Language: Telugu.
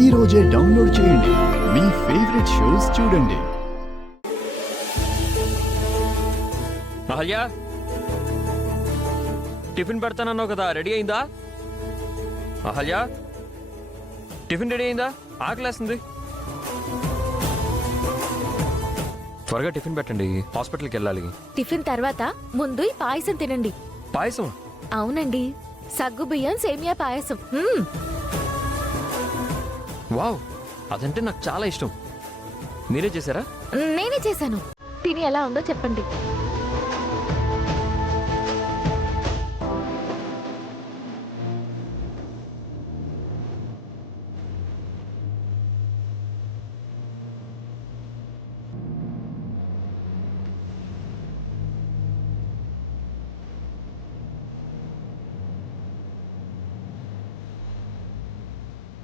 ఈ రోజే డౌన్లోడ్ చేయండి. మీ ఫేవరెట్ షోస్ చూడండి. అహల్య, టిఫిన్ పెడతానన్నావు కదా, రెడీ అయిందా? అహల్య, టిఫిన్ రెడీ అయిందా? ఆకలేస్తుంది. త్వరగా టిఫిన్ పెట్టండి, హాస్పిటల్కి వెళ్ళాలి. టిఫిన్ తర్వాత ముందు ఈ పాయసం తినండి. పాయసం? అవునండి, సగ్గు బియ్యం సేమియా పాయసం. వావ్, అదంటే నాకు చాలా ఇష్టం. మీరే చేశారా? నేనే చేశాను. తిని ఎలా ఉందో చెప్పండి.